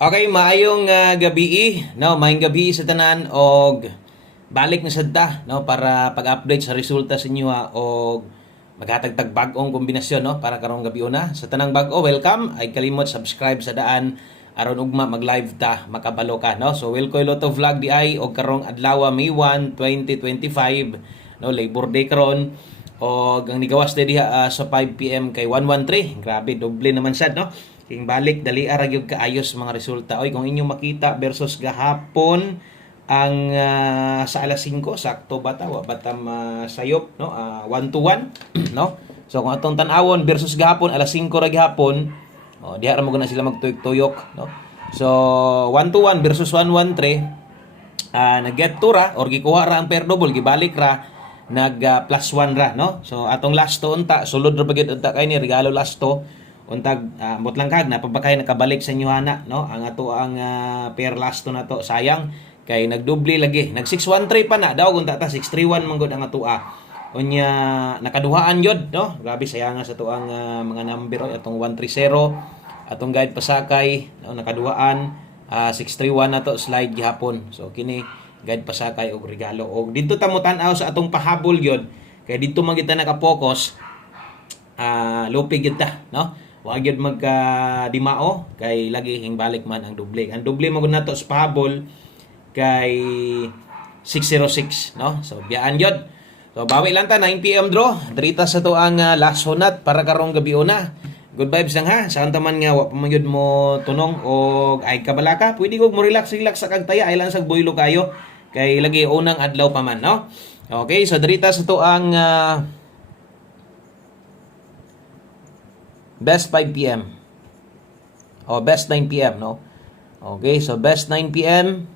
Okay, maayong gabi, no? Maayong gabi sa tanan og balik na sadta, no? Para pag-update sa resulta sa inyo og maghatag bag-ong kombinasyon, no? Para karong gabi una. Sa tanang bag-o, welcome. Ay kalimot subscribe sa daan aron ugma mag-live ta, makabalo ka, no? So, Wilcoy Lotto Vlog di ay og karong adlaw May 1, 2025, no? Labor Day karon. O ang nigawas diha sa 5 PM kay 113. Grabe, doble naman sad, no? King balik dali ara gyud kaayos mga resulta. Oy, kung inyong makita versus gahapon ang sa alas 5 sakto bata wa batam sayop, no? 1 to 1 no? So kung atong tan-awon versus gahapon alas 5 ra gihapon, diha ra mo na sila magtuyok-tuyok, no? So 1 to 1 versus 113, nag-get to ra or gikuha ra ang pair double, gibalik ra nag plus 1 ra, no? So atong last to unta sulod ra bagid unta kay ni regalo last to untag mutlang kag napabakay nakabalik sa inyo ana, no? Ang ato ang pair last to na to sayang kay nagdubli lagi, nag 613 pa na daw unta ta 631 man gud ang ato unya nakaduhaan yod, no? Grabe sayang sa to ang mga number atong 130 atong guide pasakay, no? Nakaduhaan 631 na to slide gihapon. So kini guide pasakay og regalo og dito ta mo tan-aw sa atong pahabol yod kay dito man kita naka-focus lupig gyud ta, no? Wa gyud magka-dimao kay lagi hingbalik man ang doble. Ang doble mo gud nato sa pahabol kay 606, no? So biyaan gyud. So bawi lang ta 9 PM draw. Drita sa to ang last hunat para karong gabi una. Good vibes lang ha. Saan taman nga wa pa man gyud mo tunong og ay kabalaka, pwede kog mo relax sa kagtaya ay lang sa boylo kayo kay lagi unang adlaw pa man, no? Okay, so drita sa to ang best 5 PM. O best 9 PM, no? Okay, so best 9 PM.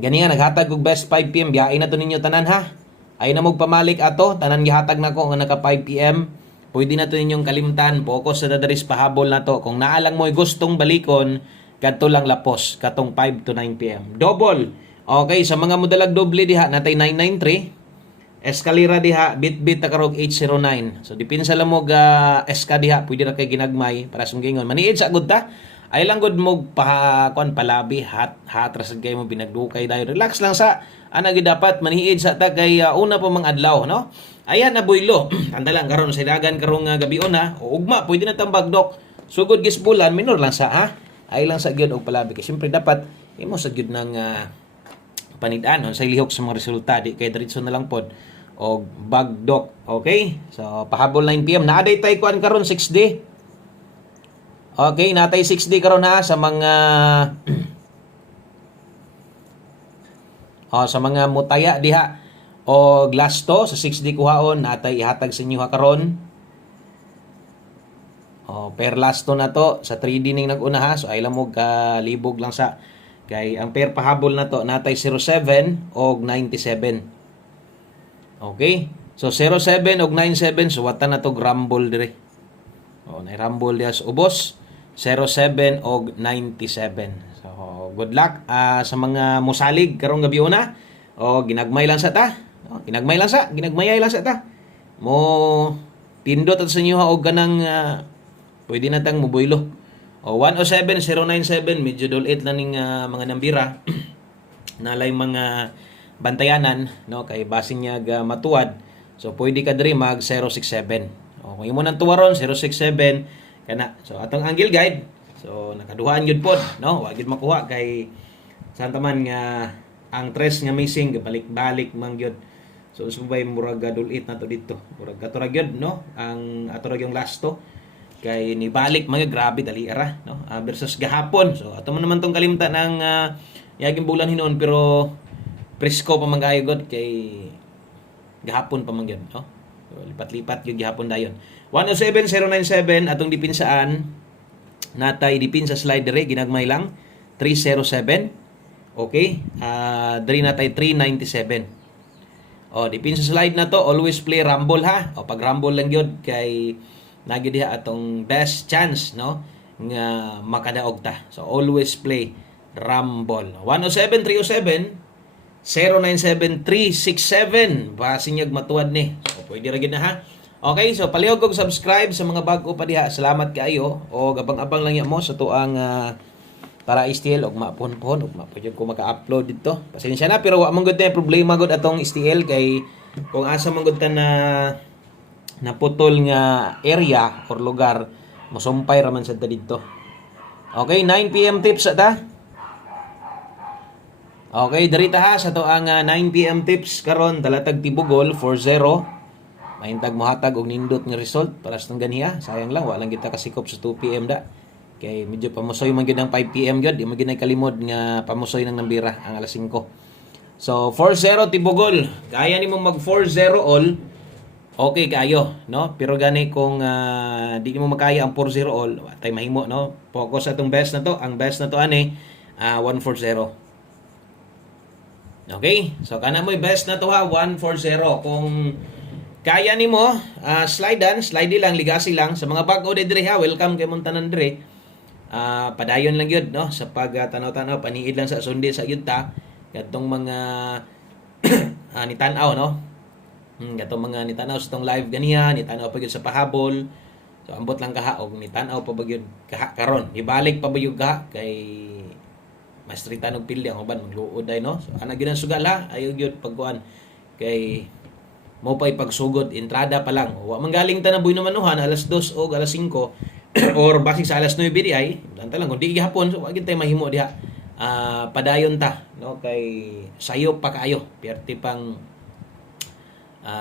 Gani nga naghatag og best 5 PM. Biyain na to ninyo tanan ha. Ay na mog pamalik ato, tanan gihatag nako nga naka 5 PM. Pwede na to ninyong kalimtan, focus sa dadaris pahabol na to. Kung naalang mo'y gustong balikon, kadto lang lapos katong 5 to 9 PM. Double. Okay, sa mga modalag doble diha natay 993. Eskalira diha bit-bit ta karog 809. So dipinsa lang mo eska diha pwede ra kay ginagmay para sunggingon. Maniid sa gud ta. Ay lang gud mo palabi hatras kay mo binagdukay dayon. Relax lang sa ana gid dapat maniid sa ta kay una pa mang adlaw, no? Ayan na boylo. Anda lang karon sa dagan karong gabi una. O ugma pwede na tang bagdok. Sugod gis bulan minor lang sa ay lang sa gyud og palabi kay syempre dapat imo sa gyud nang panid-an sa lihok sa mga resulta di kay diretso na lang pod og bagdok. Okay? So pahabol 9 PM naaday tay kuan karon 6D. Okay, natay 6D karon ha sa mga sa mga mutaya diha o glass to sa 6D kuhaon natay ihatag sa inyo ha karon. Per last to na to sa 3D ning nag-una ha. So ay lang mo libog lang sa kay ang pair pahabol na to natay 07 og 97. Okay? So 07 og 97 so wata na to rumble dire. Na rumble diha sa ubos 07 og 97. So good luck sa mga musalig karong gabi una. Ginagmay lang sa ta. Ginagmay lang sa ta. Mo pindot at sa inyo og kanang pwede na tang muboylo. 107 097 medyo dulit na ning mga nambira. Nalay mga bantayanan, no, kay basin niya matuwad. So pwede ka diri mag 067. Kung imo nang tuwaron 067 kana. So atong angle guide. So nakaduhaan gyud pod, no? Wa gyud makuha kay saan taman nga ang tres nga missing balik-balik man gyud. So subay murag dulit na to dito. Murag ato ra gyud, no? Ang ato ra yung last to kay ni balik mga grabe dali ara, no? Versus gahapon. So ato man naman tong kalimtan ng yaging bulan hinon pero presko pa man kayo god kay gahapon pa man gyud, no? So, lipat-lipat gyud gihapon dayon. 107097 atong dipinsaan natay dipinsa slide dire ginagmay lang 307. Okay? Diri natay 397. Dipinsa slide na to always play rumble ha. Pag rumble lang gyud kay nagi diha atong best chance, no? Nga makadaog ta. So always play rumble. 107 307 097367 basinyag matuwad ni. So pwede ra gyud na ha. Okay, so palihog kog subscribe sa mga bago pa diha. Salamat kaayo o abang-abang lang mo sa tuang para STL og mapon-pon ug mapud ko maka-upload dito. Pasensya na pero wa man gud na problema gud atong STL kay kung asa man gud ta na naputol nga area or lugar mosumpay ra man sad ta didto. Okay, 9 PM tips ta. Okay, dirita ha sa to ang 9 PM tips karon talatag tibugol 40. Mahintag mohatag og nindot nga result para sa ganiya. Sayang lang wa lang kita kasikop sa 2 PM da. Kay medyo pamusoy man gyud ang 5 PM gyud, di man gyud kalimod nga pamusoy ng nambira ang alas 5. So 40 tibugol. Kaya nimo mag 40 all. Okay kayo, no? Pero gani kung di mo makaya ang 40 all, tay mahimo, no? Focus sa atong best na to. Ang best na to ani 140. Okay? So kana mo best na to ha, 140. Kung kaya nimo, slide lang, ligasi lang sa mga bag-o dire ha. Welcome kay mong tanan dire. Padayon lang yun, no? Sa pag-tanaw-tanaw, paniid lang sa sundi sa yun ta. Gatong mga nitanaw, no? Gatong mga nitanaw sa tong live ganiya, nitanaw pa yun sa pahabol. So, ambot lang kaha, o nitanaw pa ba yun kaha karon. Ibalik pa ba yun kaha, kay mastritan og pildi ang uban magluod ay, no? So, ana gyud ang sugal ha, ayo gyud pagkuan. Kay mo pa ipagsugod, entrada pa lang. Wa man galing ta na buhay naman nuhan, alas 2 o alas 5. Or basig sa alas 9 di ay danta lang kundi gihapon so wag tay mahimo diha padayon ta no kay sayo pa kaayo perti pang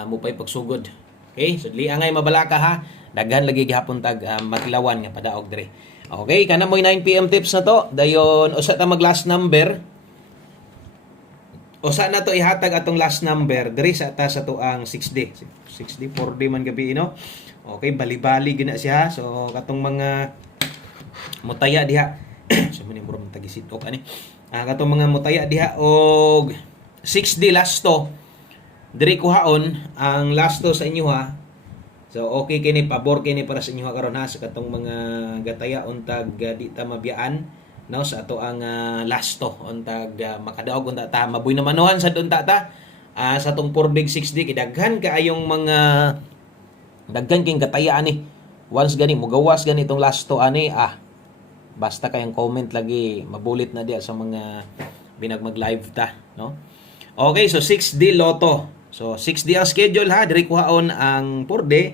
mo pay pagsugod. Okay, so dili angay mabalaka ha, daghan lagi gihapon tag matilawan nga padaog dire. Okay, kana mo'y 9 PM tips na to dayon usa ta mag last number. Usa na to ihatag atong last number diri sa ta sa to ang 6D 4D man gabi no. Okay, bali-bali gina siya. So katong mga mutaya diha. So muni bro tagisit ok ani. Katong mga mutaya diha og 6D last to. Diri kuhaon ang last to sa inyo ha. So okay kini pabor kini para sa inyo karon ha sa katong mga gataya untag di ta mabiyaan no sa ato ang last to untag makadaog unta ta mabuy na manuhan sa unta ta sa tong 4 big 6D kidaghan kaayong mga daghan king kataya ani. Once gani mo gawas gani itong last to ani basta kayang comment lagi mabulit na diya sa mga binag mag live ta no. Okay, so 6D Lotto. So 6D ang schedule ha, diri kuhaon ang 4D,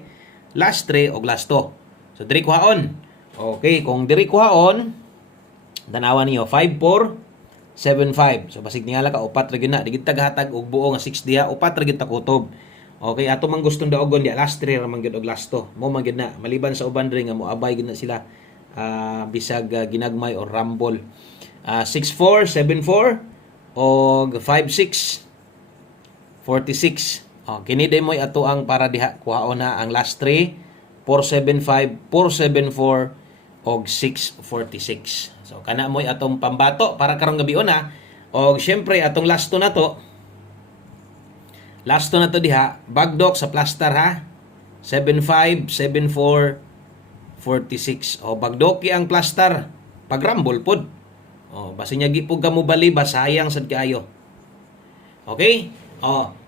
last 3 og last 2. So diri kuhaon. Okay, kung diri kuhaon tanawan niyo 5475. So basig ningala ka upat ra gyud na digid taghatag og buo nga 6D ha, upat ra gyud ta kutob. Okay, ato man gustong daogon di last 3 ra man gyud og last 2. Mo man gyud na maliban sa uban diri nga moabay gyud na sila bisag ginagmay or rumble. 6474 og 5646. Kini day moy ato ang para diha kuhaon na ang last 3 475 474 og 646. So kana moy atong pambato para karong gabi na. Og syempre atong last 2 na to. Last to na to diha, bagdok sa plaster ha. 757446. Bagdoki ang plaster. Pagrambol pod. Basi niya gipog ka mo bali sayang sad kaayo. Okay?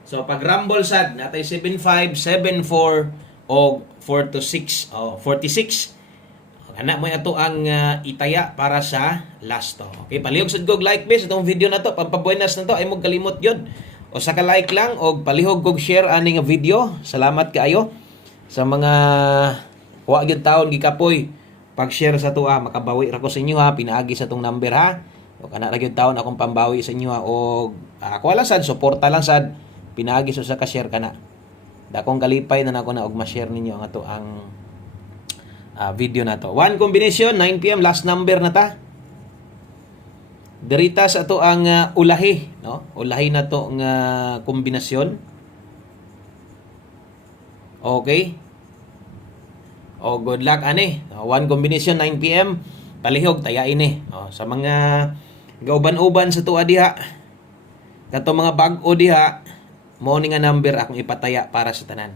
So pagrambol sad natay 7574 og 4 to 6. 46. Kana mo ato ang itaya para sa last to. Okay, palihog sad kog like base itong video na to, pampabuenas na to ay mo kalimot gyud. O sa ka-like lang o palihog kog share ani nga video. Salamat kaayo sa mga wa gyud taon gikapoy pag-share sa tuwa makabawi ra ko sa inyo ha, pinaagi sa tong number ha. O kana ra gyud taon akong pambawi sa inyo ha og ako lang sad suporta lang sad pinaagi sa ka-share kana. Dakong kalipay na nako na og ma-share ninyo ang ato ang video na to. One combination 9 PM last number na ta. Derita sa ato ang ulahi, no? Ulahi na to nga kombinasyon. Okay? Good luck ani. One combination 9 PM palihog taya ini. Sa mga gauban-uban sa tuwa diha. Kato mga bag-o diha, mo ni nga number akong ipataya para sa tanan.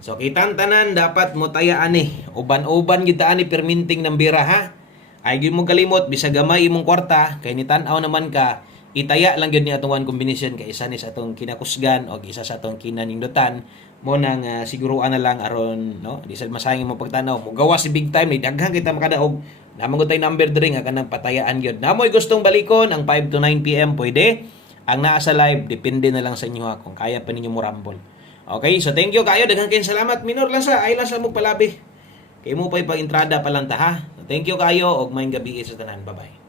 So kitang tanan dapat mo taya ani. Uban-uban gyud ta ani perminting nambira ha. Ay gyud mo kalimot bisag gamay imong kwarta kay nitan-aw naman ka itaya lang gyud ni atong one combination kay isa ni sa atong kinakusgan o isa sa atong kinanindutan mo nang siguruan na lang aron no di sad masayang mo pagtanaw mo gawas si big time ni daghang kita makadaog Namang tay number diri nga kanang patayaan gyud. Namoy gustong balikon ang 5 to 9 PM pwede. Ang naa sa live depende na lang sa inyo ha, kung kaya pa ninyo mo rumble. Okay, so thank you kayo, daghang kayong salamat. Minor lang sa ay lang sa mo palabi. Kay mo pa'y pag-entrada pa lang ta ha. So, thank you kayo og maayong gabi sa tanan. Bye-bye.